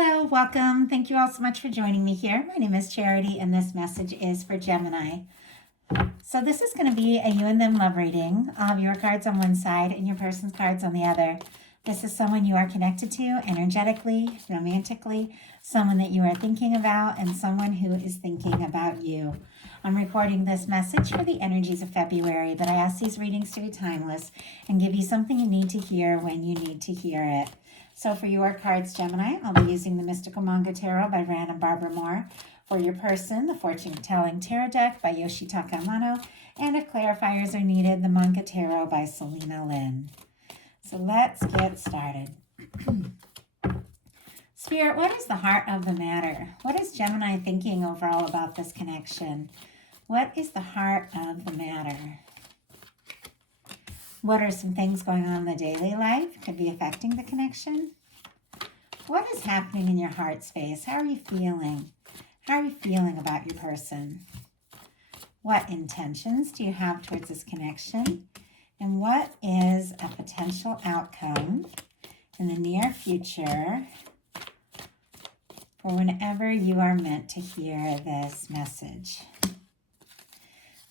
Hello, welcome. Thank you all so much for joining me here. My name is Charity, and this message is for Gemini. So this is going to be a you and them love reading. I'll have your cards on one side and your person's cards on the other. This is someone you are connected to energetically, romantically, someone that you are thinking about, and someone who is thinking about you. I'm recording this message for the energies of February, but I ask these readings to be timeless and give you something you need to hear when you need to hear it. So for your cards, Gemini, I'll be using the Mystical Manga Tarot by Rand and Barbara Moore. For your person, the Fortune Telling Tarot Deck by Yoshitaka Amano. And if clarifiers are needed, the Manga Tarot by Selena Lynn. So let's get started. Spirit, what is the heart of the matter? What is Gemini thinking overall about this connection? What is the heart of the matter? What are some things going on in the daily life? Could be affecting the connection. What is happening in your heart space? How are you feeling? How are you feeling about your person? What intentions do you have towards this connection? And what is a potential outcome in the near future for whenever you are meant to hear this message?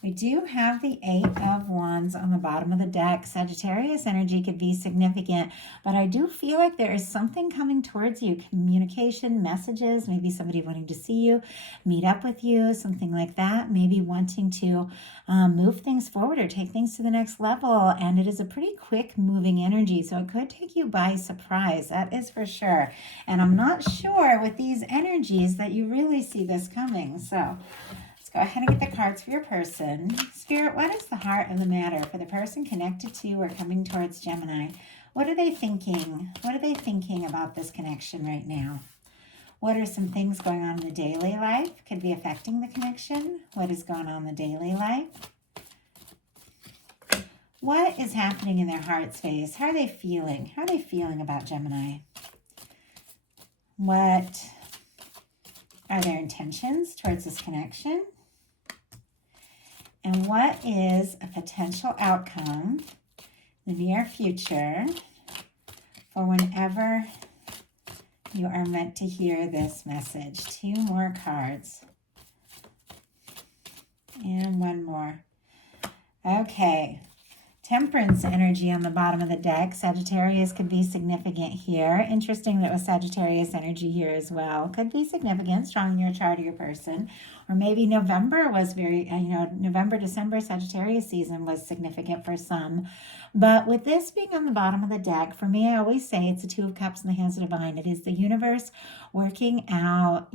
We do have the Eight of Wands on the bottom of the deck. Sagittarius energy could be significant, but I do feel like there is something coming towards you. Communication, messages, maybe somebody wanting to see you, meet up with you, something like that. Maybe wanting to move things forward or take things to the next level. And it is a pretty quick moving energy, so it could take you by surprise. That is for sure. And I'm not sure with these energies that you really see this coming. So go ahead and get the cards for your person. Spirit, what is the heart of the matter for the person connected to or coming towards Gemini? What are they thinking? What are they thinking about this connection right now? What are some things going on in the daily life? Could be affecting the connection. What is going on in the daily life? What is happening in their heart space? How are they feeling? How are they feeling about Gemini? What are their intentions towards this connection? And what is a potential outcome in the near future for whenever you are meant to hear this message? Two more cards. And one more. Okay. Temperance energy on the bottom of the deck. Sagittarius could be significant here. Interesting that with Sagittarius energy here as well. Could be significant, strong in your chart or your person. Or maybe November was very, November, December, Sagittarius season was significant for some. But with this being on the bottom of the deck, for me, I always say it's the Two of Cups in the hands of divine. It is the universe working out,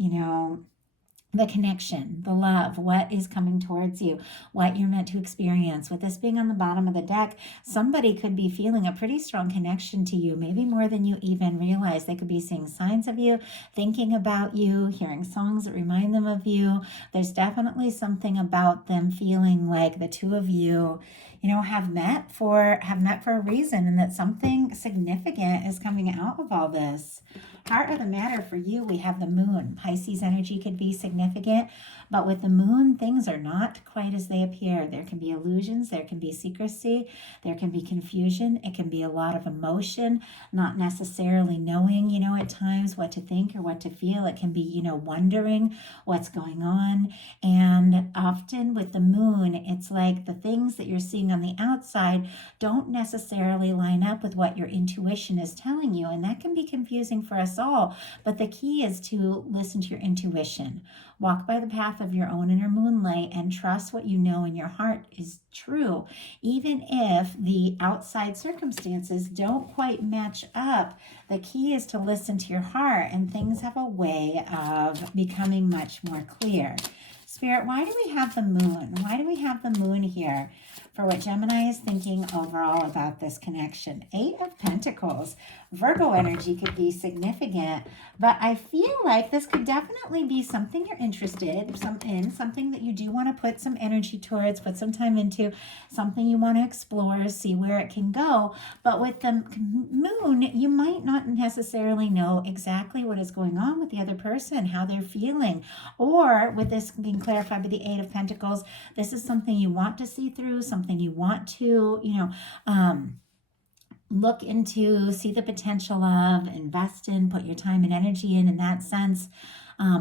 the connection, the love, what is coming towards you, what you're meant to experience. With this being on the bottom of the deck, somebody could be feeling a pretty strong connection to you, maybe more than you even realize. They could be seeing signs of you, thinking about you, hearing songs that remind them of you. There's definitely something about them feeling like the two of you, have met for a reason, and that something significant is coming out of all this. Heart of the matter for you, we have the moon. Pisces energy could be significant, but with the moon, things are not quite as they appear. There can be illusions, there can be secrecy, there can be confusion, it can be a lot of emotion, not necessarily knowing, at times what to think or what to feel. It can be, wondering what's going on. And often with the moon, it's like the things that you're seeing on the outside don't necessarily line up with what your intuition is telling you, and that can be confusing for us all. But the key is to listen to your intuition. Walk by the path of your own inner moonlight and trust what you know in your heart is true. Even if the outside circumstances don't quite match up, the key is to listen to your heart, and things have a way of becoming much more clear. Spirit, why do we have the moon? Why do we have the moon here for what Gemini is thinking overall about this connection? Eight of Pentacles. Virgo energy could be significant, but I feel like this could definitely be something you're interested in, something that you do want to put some energy towards, put some time into, something you want to explore, see where it can go. But with the moon, you might not necessarily know exactly what is going on with the other person, how they're feeling. Or with this being clarified by the Eight of Pentacles, this is something you want to see through, something you want to, look into, see the potential of, invest in, put your time and energy in that sense.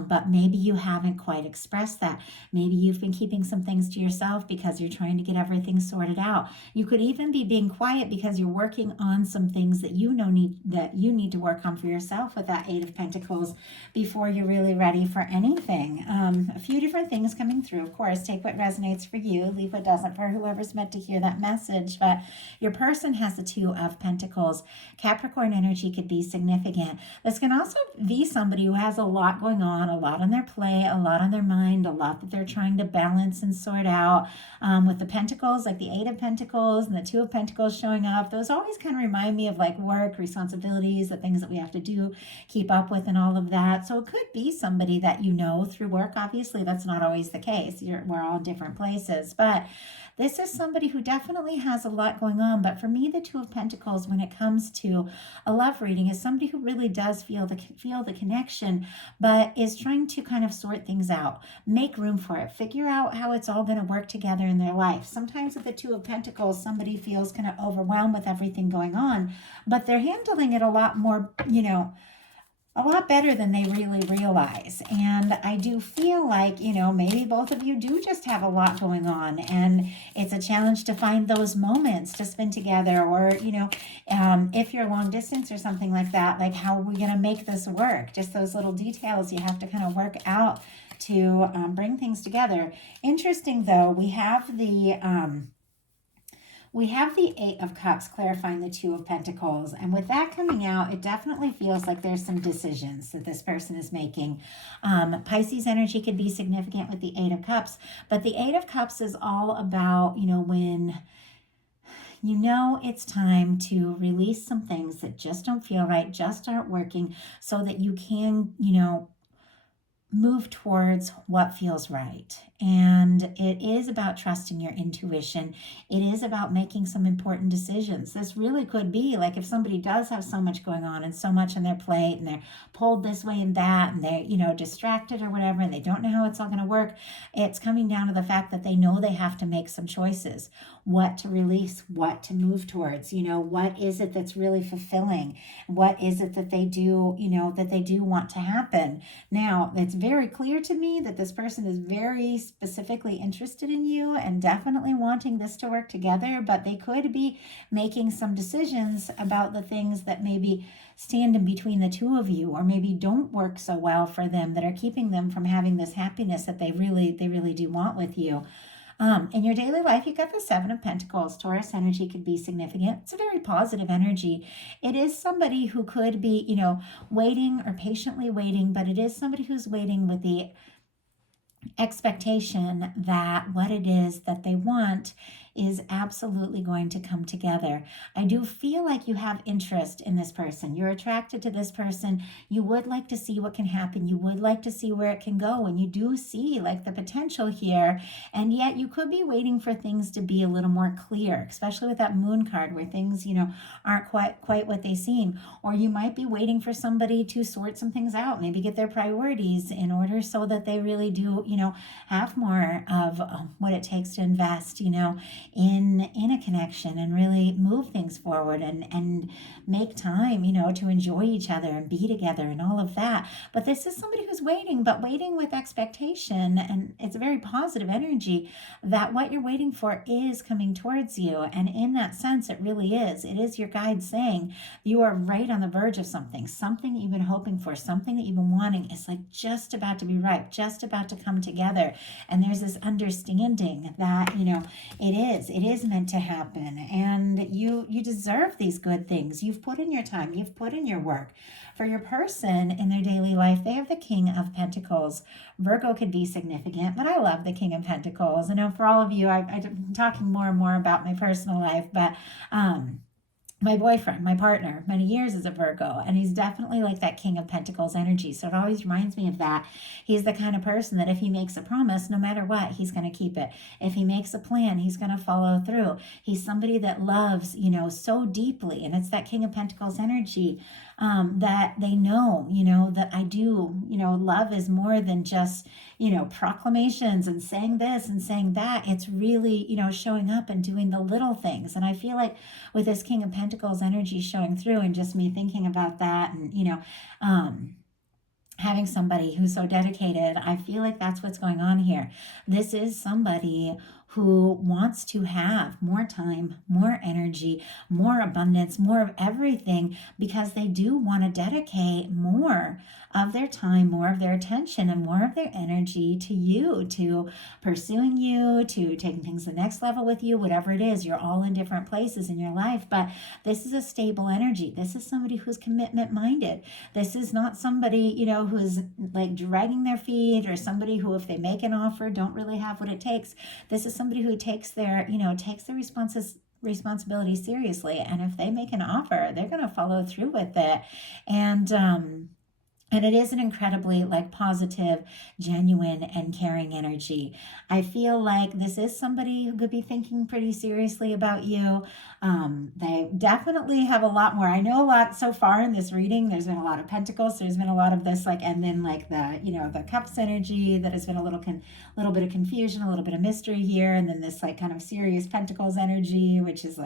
But maybe you haven't quite expressed that. Maybe you've been keeping some things to yourself because you're trying to get everything sorted out. You could even be being quiet because you're working on some things that you need to work on for yourself with that Eight of Pentacles before you're really ready for anything. A few different things coming through. Of course, take what resonates for you, leave what doesn't for whoever's meant to hear that message. But your person has the Two of Pentacles. Capricorn energy could be significant. This can also be somebody who has a lot going on, a lot on their plate, a lot on their mind, a lot that they're trying to balance and sort out. With the Pentacles, like the Eight of Pentacles and the Two of Pentacles showing up, those always kind of remind me of like work, responsibilities, the things that we have to do, keep up with and all of that. So it could be somebody that you know through work. Obviously, that's not always the case. We're all in different places. But this is somebody who definitely has a lot going on. But for me, the Two of Pentacles, when it comes to a love reading, is somebody who really does feel the connection, but is trying to kind of sort things out, make room for it, figure out how it's all going to work together in their life. Sometimes with the Two of Pentacles, somebody feels kind of overwhelmed with everything going on, but they're handling it a lot more, a lot better than they really realize. And I do feel like, maybe both of you do just have a lot going on, and it's a challenge to find those moments to spend together, or, if you're long distance or something like that, like how are we going to make this work? Just those little details you have to kind of work out to bring things together. Interesting though, we have the Eight of Cups clarifying the Two of Pentacles. And with that coming out, it definitely feels like there's some decisions that this person is making. Pisces energy could be significant with the Eight of Cups. But the Eight of Cups is all about, when it's time to release some things that just don't feel right, just aren't working, so that you can, move towards what feels right. And it is about trusting your intuition. It is about making some important decisions. This really could be like if somebody does have so much going on and so much on their plate, and they're pulled this way and that, and they're, distracted or whatever, and they don't know how it's all going to work. It's coming down to the fact that they know they have to make some choices, what to release, what to move towards, what is it that's really fulfilling? What is it that they do, that they do want to happen? Now, it's very clear to me that this person is very specifically interested in you and definitely wanting this to work together, but they could be making some decisions about the things that maybe stand in between the two of you, or maybe don't work so well for them, that are keeping them from having this happiness that they really do want with you. In your daily life, you've got the Seven of Pentacles. Taurus energy could be significant. It's a very positive energy. It is somebody who could be, waiting or patiently waiting, but it is somebody who's waiting with the expectation that what it is that they want is absolutely going to come together. I do feel like you have interest in this person. You're attracted to this person. You would like to see what can happen. You would like to see where it can go. And you do see like the potential here. And yet you could be waiting for things to be a little more clear, especially with that Moon card where things, aren't quite what they seem. Or you might be waiting for somebody to sort some things out, maybe get their priorities in order so that they really do, have more of what it takes to invest, in a connection and really move things forward and make time, to enjoy each other and be together and all of that. But this is somebody who's waiting, but waiting with expectation, and it's a very positive energy that what you're waiting for is coming towards you. And in that sense, it really is. It is your guide saying you are right on the verge of something you've been hoping for, something that you've been wanting is like just about to be ripe, just about to come together. And there's this understanding that, it is meant to happen, and you deserve these good things. You've put in your time, you've put in your work. For your person in their daily life, they have the King of Pentacles. Virgo could be significant, but I love the King of Pentacles. I know for all of you, I'm talking more and more about my personal life, but my boyfriend, my partner, many years is a Virgo, and he's definitely like that King of Pentacles energy. So it always reminds me of that. He's the kind of person that if he makes a promise, no matter what, he's going to keep it. If he makes a plan, he's going to follow through. He's somebody that loves, so deeply, and it's that King of Pentacles energy that they know, that I do, love is more than just, proclamations and saying this and saying that. It's really, showing up and doing the little things. And I feel like with this King of Pentacles, Pentacles energy showing through, and just me thinking about that, and having somebody who's so dedicated. I feel like that's what's going on here. This is somebody who wants to have more time, more energy, more abundance, more of everything, because they do want to dedicate more of their time, more of their attention, and more of their energy to you, to pursuing you, to taking things to the next level with you, whatever it is. You're all in different places in your life, but this is a stable energy. This is somebody who's commitment minded. This is not somebody, who's like dragging their feet, or somebody who, if they make an offer, don't really have what it takes. This is somebody who takes their responsibility seriously, and if they make an offer, they're going to follow through with it. And it is an incredibly positive, genuine, and caring energy. I feel like this is somebody who could be thinking pretty seriously about you. They definitely have a lot more. I know a lot so far in this reading. There's been a lot of Pentacles. There's been a lot of this, and then the Cups energy that has been a little bit of confusion, a little bit of mystery here, and then this kind of serious Pentacles energy, which is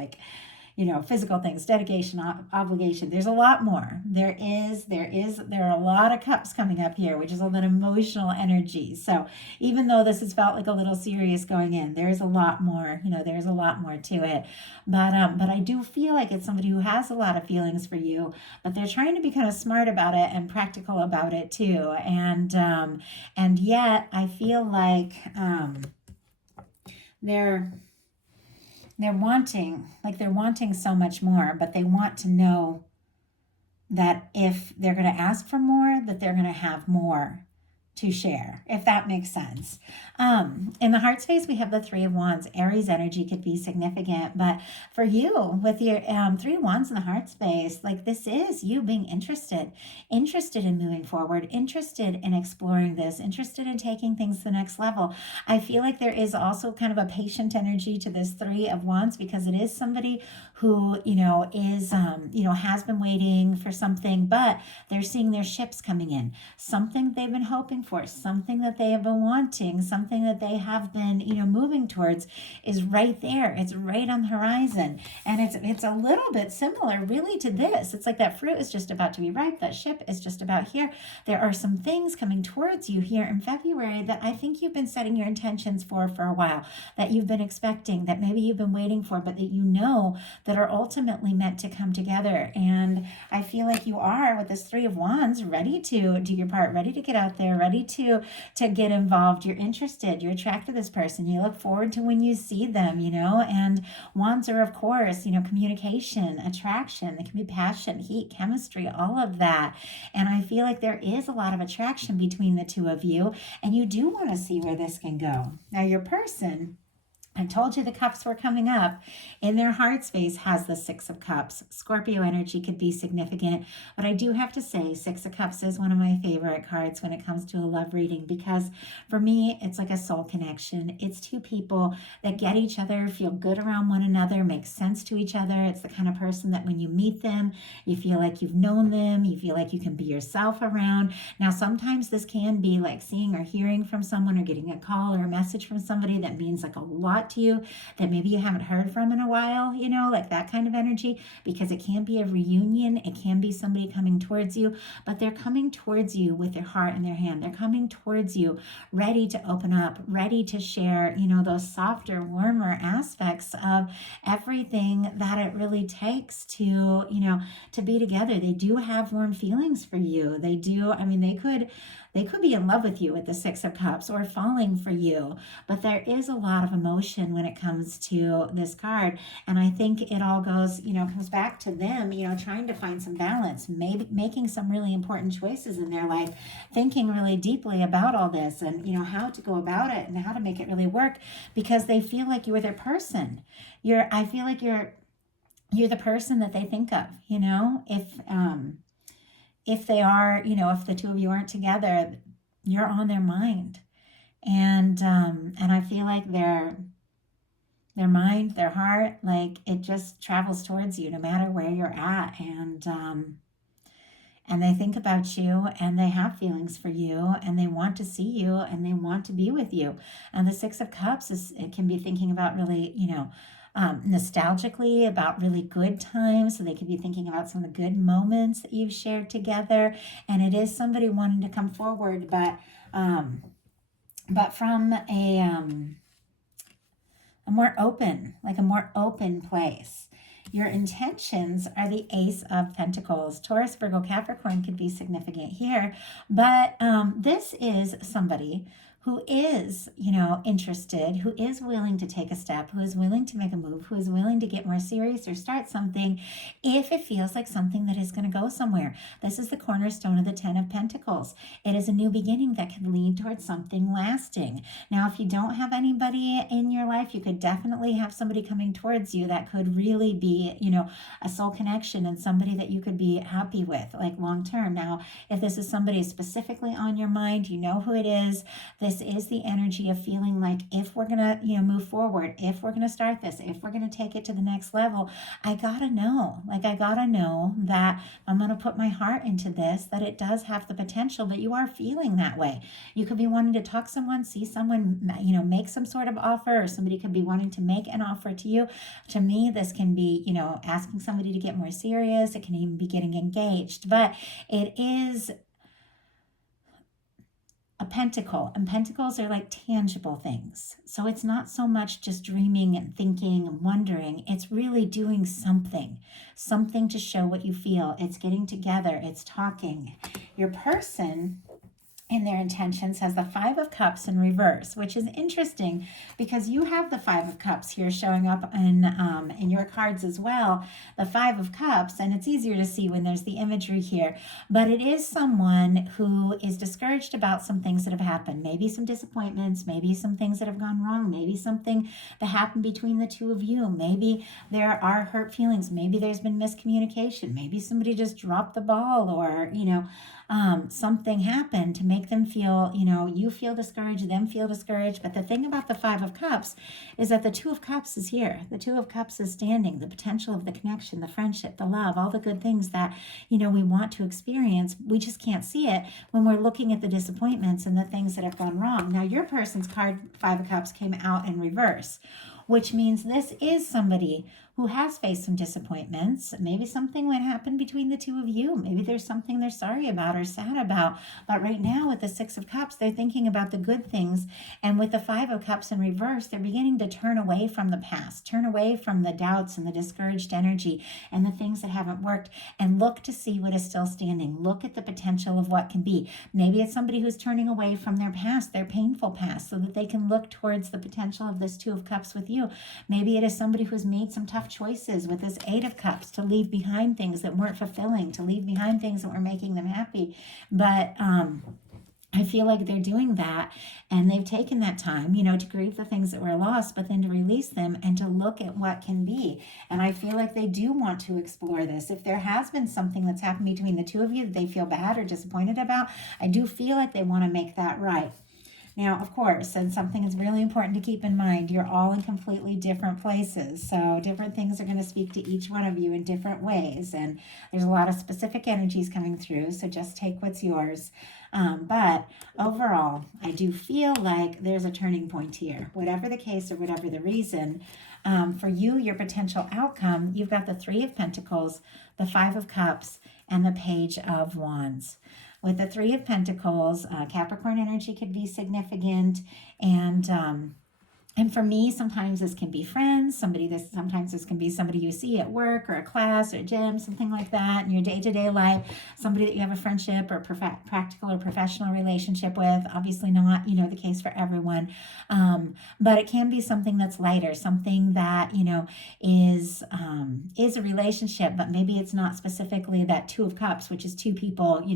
physical things, dedication, obligation. There's a lot more. There are a lot of cups coming up here, which is a lot of emotional energy. So even though this has felt like a little serious going in, there's a lot more, there's a lot more to it. But I do feel like it's somebody who has a lot of feelings for you, but they're trying to be kind of smart about it and practical about it too. And yet I feel like they're wanting so much more, but they want to know that if they're going to ask for more, that they're going to have more to share, if that makes sense. In the heart space, we have the Three of Wands. Aries energy could be significant, but for you with your Three of Wands in the heart space, this is you being interested in moving forward, interested in exploring this, interested in taking things to the next level. I feel like there is also kind of a patient energy to this Three of Wands, because it is somebody who, is, has been waiting for something, but they're seeing their ships coming in, something they've been hoping for, something that they have been wanting, something that they have been, moving towards is right there. It's right on the horizon. And it's a little bit similar really to this. It's like that fruit is just about to be ripe. That ship is just about here. There are some things coming towards you here in February that I think you've been setting your intentions for a while, that you've been expecting, that maybe you've been waiting for, but that that are ultimately meant to come together. And I feel like you are, with this Three of Wands, ready to do your part, ready to get out there, ready to get involved. You're interested, you're attracted to this person, you look forward to when you see them, and Wands are, of course, communication, attraction. They can be passion, heat, chemistry, all of that. And I feel like there is a lot of attraction between the two of you, and you do want to see where this can go. Now, your person, I told you the cups were coming up. In their heart space has the Six of Cups. Scorpio energy could be significant, but I do have to say Six of Cups is one of my favorite cards when it comes to a love reading, because for me, it's like a soul connection. It's two people that get each other, feel good around one another, make sense to each other. It's the kind of person that when you meet them, you feel like you've known them, you feel like you can be yourself around. Now, sometimes this can be like seeing or hearing from someone, or getting a call or a message from somebody that means like a lot to you, that maybe you haven't heard from in a while, like that kind of energy, because it can be a reunion. It can be somebody coming towards you, but they're coming towards you with their heart in their hand. They're coming towards you ready to open up, ready to share, those softer, warmer aspects of everything that it really takes to, to be together. They do have warm feelings for you. They do. I mean, they could be in love with you with the Six of Cups, or falling for you, but there is a lot of emotion when it comes to this card. And I think it all goes, comes back to them, trying to find some balance, maybe making some really important choices in their life, thinking really deeply about all this, and, how to go about it and how to make it really work, because they feel like you're their person. I feel like you're the person that they think of, if they are, if the two of you aren't together, you're on their mind. And I feel like their mind, their heart, it just travels towards you no matter where you're at. And they think about you, and they have feelings for you, and they want to see you, and they want to be with you. And the Six of Cups it can be thinking about really, nostalgically about really good times. So they could be thinking about some of the good moments that you've shared together. And it is somebody wanting to come forward, but from a more open place. Your intentions are the Ace of Pentacles. Taurus, Virgo, Capricorn could be significant here, but this is somebody who is, interested, who is willing to take a step, who is willing to make a move, who is willing to get more serious or start something if it feels like something that is going to go somewhere. This is the cornerstone of the Ten of Pentacles. It is a new beginning that can lead towards something lasting. Now, if you don't have anybody in your life, you could definitely have somebody coming towards you that could really be, a soul connection and somebody that you could be happy with, like long term. Now, if this is somebody specifically on your mind, you know who it is. This is the energy of feeling like if we're going to, move forward, if we're going to start this, if we're going to take it to the next level, I got to know that I'm going to put my heart into this, that it does have the potential, but you are feeling that way. You could be wanting to talk to someone, see someone, make some sort of offer, or somebody could be wanting to make an offer to you. To me, this can be, asking somebody to get more serious. It can even be getting engaged, but it is a pentacle, and pentacles are like tangible things. So it's not so much just dreaming and thinking and wondering. It's really doing something to show what you feel. It's getting together. It's talking. Your person in their intentions has the Five of Cups in reverse, which is interesting because you have the Five of Cups here showing up in your cards as well, the Five of Cups, and it's easier to see when there's the imagery here, but it is someone who is discouraged about some things that have happened, maybe some disappointments, maybe some things that have gone wrong, maybe something that happened between the two of you, maybe there are hurt feelings, maybe there's been miscommunication, maybe somebody just dropped the ball, or something happened to make them feel, you feel discouraged, them feel discouraged. But the thing about the Five of Cups is that the Two of Cups is here. The Two of Cups is standing, the potential of the connection, the friendship, the love, all the good things that, we want to experience. We just can't see it when we're looking at the disappointments and the things that have gone wrong. Now, your person's card, Five of Cups, came out in reverse, which means this is somebody who has faced some disappointments. Maybe something might happen between the two of you. Maybe there's something they're sorry about or sad about. But right now with the Six of Cups, they're thinking about the good things. And with the Five of Cups in reverse, they're beginning to turn away from the past, turn away from the doubts and the discouraged energy and the things that haven't worked, and look to see what is still standing. Look at the potential of what can be. Maybe it's somebody who's turning away from their past, their painful past, so that they can look towards the potential of this Two of Cups with you. Maybe it is somebody who's made some tough choices with this Eight of Cups to leave behind things that weren't fulfilling, to leave behind things that were making them happy. But I feel like they're doing that, and they've taken that time, to grieve the things that were lost, but then to release them and to look at what can be. And I feel like they do want to explore this. If there has been something that's happened between the two of you that they feel bad or disappointed about, I do feel like they want to make that right. Now, of course, and something is really important to keep in mind, you're all in completely different places. So different things are going to speak to each one of you in different ways. And there's a lot of specific energies coming through. So just take what's yours. But overall, I do feel like there's a turning point here. Whatever the case or whatever the reason, for you, your potential outcome, you've got the Three of Pentacles, the Five of Cups, and the Page of Wands. With the Three of Pentacles, Capricorn energy could be significant, and for me, sometimes this can be friends, sometimes this can be somebody you see at work or a class or a gym, something like that in your day-to-day life, somebody that you have a friendship or practical or professional relationship with. Obviously not, the case for everyone, but it can be something that's lighter, something that, is a relationship, but maybe it's not specifically that Two of Cups, which is two people,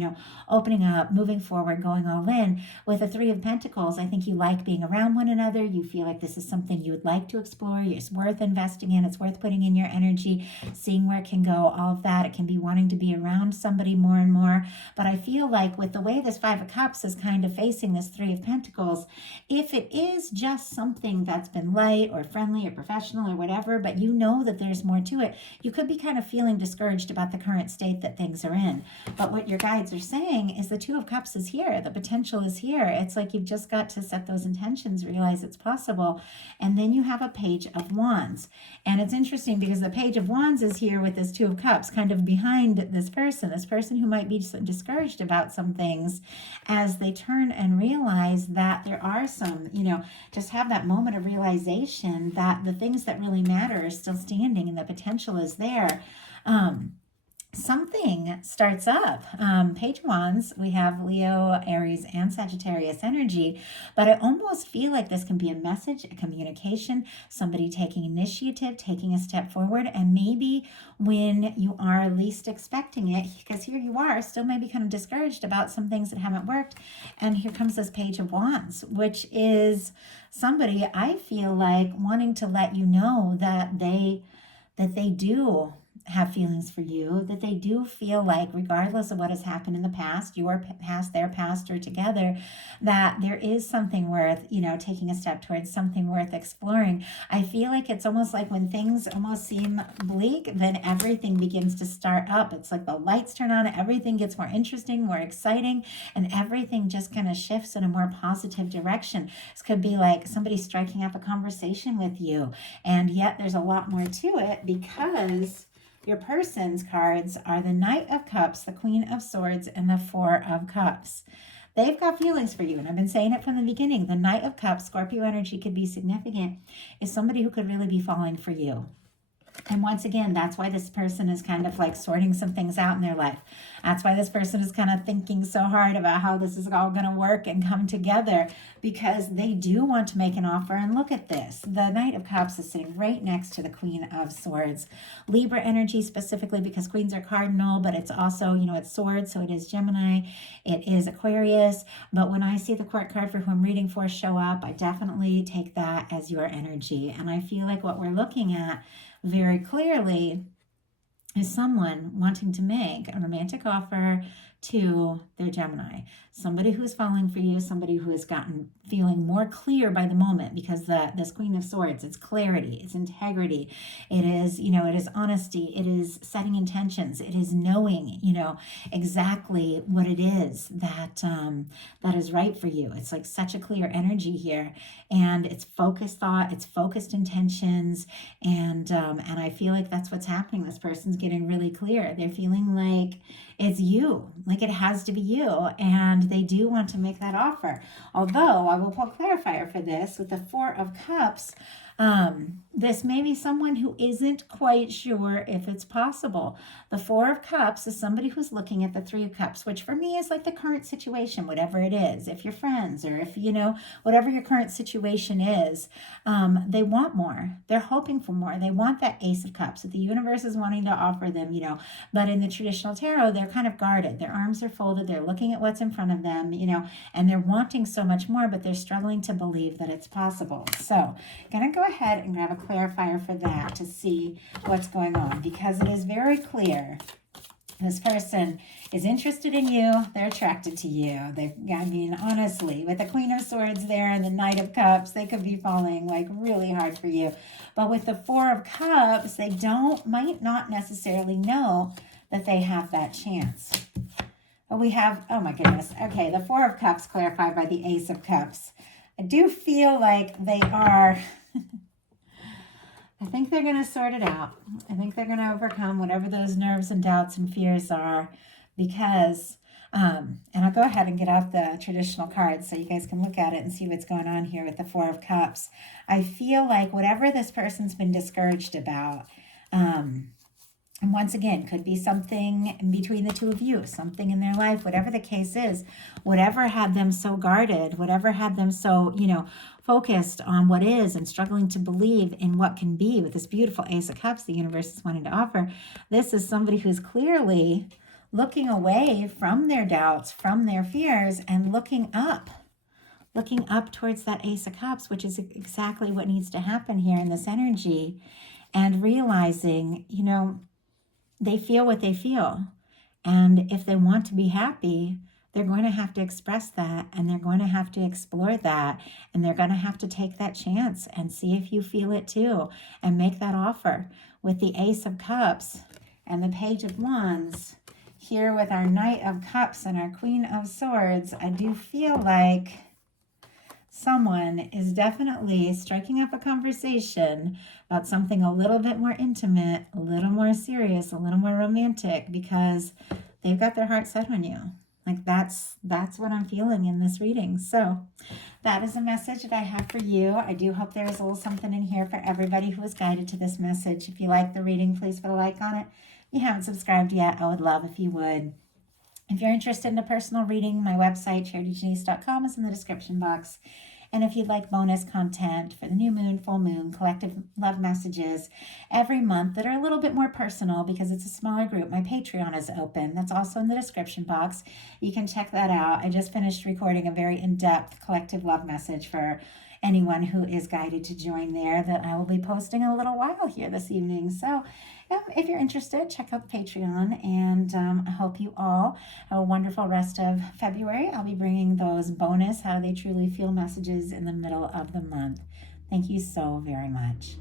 opening up, moving forward, going all in. With the Three of Pentacles, I think you like being around one another. You feel like this is something you would like to explore. It's worth investing in. It's worth putting in your energy, seeing where it can go, all of that. It can be wanting to be around somebody more and more. But I feel like with the way this Five of Cups is kind of facing this Three of Pentacles, if it is just something that's been light or friendly or professional or whatever, but you know that there's more to it, you could be kind of feeling discouraged about the current state that things are in. But what your guides are saying is the Two of Cups is here. The potential is here. It's like you've just got to set those intentions, realize it's possible, people. And then you have a Page of Wands. And it's interesting because the Page of Wands is here with this Two of Cups kind of behind this person who might be discouraged about some things, as they turn and realize that there are some, just have that moment of realization that the things that really matter are still standing and the potential is there. Something starts up. Page of Wands, we have Leo, Aries, and Sagittarius energy, but I almost feel like this can be a message, a communication, somebody taking initiative, taking a step forward, and maybe when you are least expecting it, because here you are, still maybe kind of discouraged about some things that haven't worked, and here comes this Page of Wands, which is somebody, I feel like, wanting to let you know that they do have feelings for you, that they do feel like, regardless of what has happened in the past, your past, their past, or together, that there is something worth, taking a step towards, something worth exploring. I feel like it's almost like when things almost seem bleak, then everything begins to start up. It's like the lights turn on, everything gets more interesting, more exciting, and everything just kind of shifts in a more positive direction. This could be like somebody striking up a conversation with you, and yet there's a lot more to it, because your person's cards are the Knight of Cups, the Queen of Swords, and the Four of Cups. They've got feelings for you, and I've been saying it from the beginning. The Knight of Cups, Scorpio energy, could be significant, is somebody who could really be falling for you. And once again, that's why this person is kind of like sorting some things out in their life. That's why this person is kind of thinking so hard about how this is all going to work and come together, because they do want to make an offer. And look at this. The Knight of Cups is sitting right next to the Queen of Swords. Libra energy specifically, because queens are cardinal, but it's also, it's swords. So it is Gemini. It is Aquarius. But when I see the court card for who I'm reading for show up, I definitely take that as your energy. And I feel like what we're looking at very clearly is someone wanting to make a romantic offer to their Gemini, somebody who's falling for you, somebody who has gotten feeling more clear by the moment, because this Queen of Swords, it's clarity, it's integrity, it is, it is honesty, it is setting intentions, it is knowing, exactly what it is that that is right for you. It's like such a clear energy here, and it's focused thought, it's focused intentions, and I feel like that's what's happening. This person's getting really clear. They're feeling like it's you, like it has to be you, and they do want to make that offer. Although I will pull clarifier for this with the Four of Cups. This may be someone who isn't quite sure if it's possible. The Four of Cups is somebody who's looking at the Three of Cups, which for me is like the current situation, whatever it is. If you're friends, or if, whatever your current situation is, they want more. They're hoping for more. They want that Ace of Cups that the universe is wanting to offer them, but in the traditional tarot, they're kind of guarded. Their arms are folded. They're looking at what's in front of them, and they're wanting so much more, but they're struggling to believe that it's possible. So I'm going to go ahead and grab a clarifier for that to see what's going on, because it is very clear this person is interested in you. They're attracted to you. Honestly, with the Queen of Swords there and the Knight of Cups, they could be falling like really hard for you. But with the Four of Cups, they might not necessarily know that they have that chance. But we have, oh my goodness. Okay, the Four of Cups clarified by the Ace of Cups. I do feel like they are... I think they're going to sort it out. I think they're going to overcome whatever those nerves and doubts and fears are, because, and I'll go ahead and get out the traditional cards so you guys can look at it and see what's going on here with the Four of Cups. I feel like whatever this person's been discouraged about, and once again, could be something in between the two of you, something in their life, whatever the case is, whatever had them so guarded, whatever had them so, focused on what is and struggling to believe in what can be, with this beautiful Ace of Cups the universe is wanting to offer. This is somebody who's clearly looking away from their doubts, from their fears, and looking up towards that Ace of Cups, which is exactly what needs to happen here in this energy, and realizing, they feel what they feel. And if they want to be happy, they're going to have to express that, and they're going to have to explore that, and they're going to have to take that chance and see if you feel it too, and make that offer. With the Ace of Cups and the Page of Wands, here with our Knight of Cups and our Queen of Swords, I do feel like someone is definitely striking up a conversation about something a little bit more intimate, a little more serious, a little more romantic, because they've got their heart set on you. Like that's what I'm feeling in this reading. So that is a message that I have for you. I do hope there is a little something in here for everybody who is guided to this message. If you like the reading, please put a like on it. If you haven't subscribed yet, I would love if you would. If you're interested in a personal reading, my website, charityjanice.com, is in the description box. And if you'd like bonus content for the new moon, full moon, collective love messages every month that are a little bit more personal because it's a smaller group, my Patreon is open. That's also in the description box. You can check that out. I just finished recording a very in-depth collective love message for anyone who is guided to join there that I will be posting in a little while here this evening. So if you're interested, check out the Patreon, and I hope you all have a wonderful rest of February. I'll be bringing those bonus How They Truly Feel messages in the middle of the month. Thank you so very much.